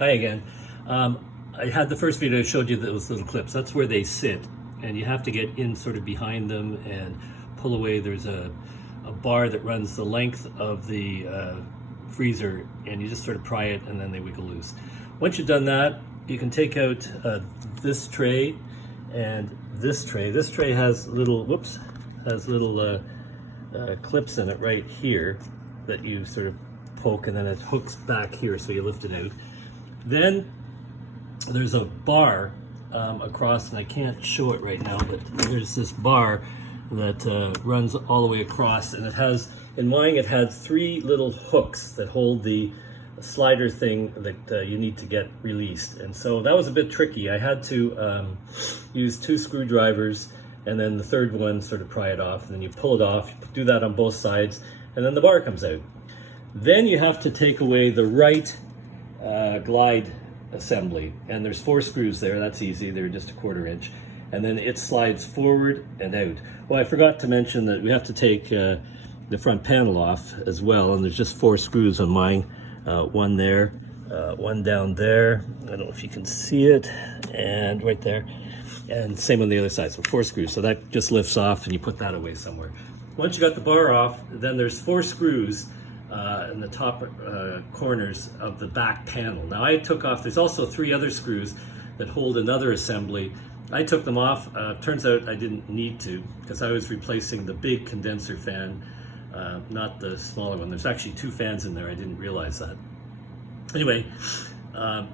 Hi again. I had the first video I showed you those little clips. That's where they sit, and you have to get in sort of behind them and pull away. There's a bar that runs the length of the freezer, and you just sort of pry it and then they wiggle loose. Once you've done that, you can take out this tray and this tray. This tray has little, clips in it right here that you sort of poke, and then it hooks back here, so you lift it out. Then there's a bar across, and I can't show it right now, but there's this bar that runs all the way across, and it has, in mine, it had 3 little hooks that hold the slider thing that you need to get released. And so that was a bit tricky. I had to use 2 screwdrivers, and then the third one sort of pry it off, and then you pull it off. You do that on both sides, and then the bar comes out. Then you have to take away the right glide assembly, and there's 4 screws there. That's easy, they're just a 1/4 inch, and then it slides forward and out. Well, I forgot to mention that we have to take the front panel off as well, and there's just 4 screws on mine. One there, one down there, I don't know if you can see it, and right there, and same on the other side. So 4 screws, so that just lifts off and you put that away somewhere. Once you got the bar off, then there's 4 screws in the top corners of the back panel. Now I took off, there's also 3 other screws that hold another assembly. I took them off. Turns out I didn't need to, because I was replacing the big condenser fan, not the smaller one. There's actually 2 fans in there, I didn't realize that. Anyway,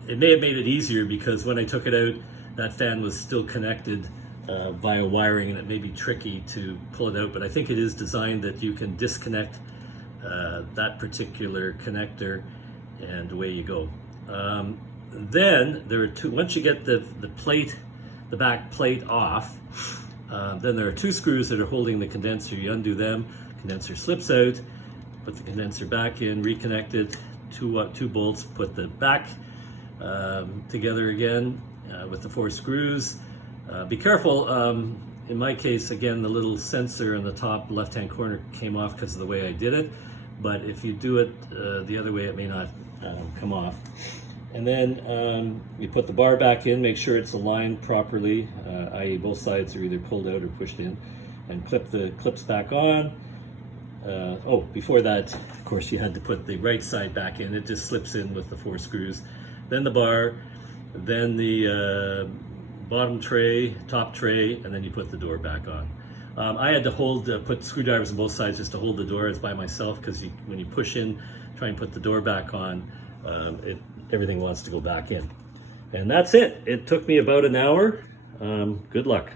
it may have made it easier, because when I took it out, that fan was still connected via wiring, and it may be tricky to pull it out, but I think it is designed that you can disconnect that particular connector, and away you go. Then there are 2, once you get the plate, the back plate off, then there are 2 screws that are holding the condenser. You undo them, condenser slips out, put the condenser back in, reconnect it, 2 bolts, put the back together again with the 4 screws. Be careful, in my case, again, the little sensor in the top left-hand corner came off because of the way I did it, but if you do it the other way, it may not come off. And then you put the bar back in, make sure it's aligned properly, i.e. both sides are either pulled out or pushed in, and clip the clips back on. Oh, before that, of course, you had to put the right side back in. It just slips in with the 4 screws. Then the bar, then the bottom tray, top tray, and then you put the door back on. I had to put screwdrivers on both sides just to hold the door as by myself, because when you push in, try and put the door back on, everything wants to go back in. And that's it. It took me about an hour. Good luck.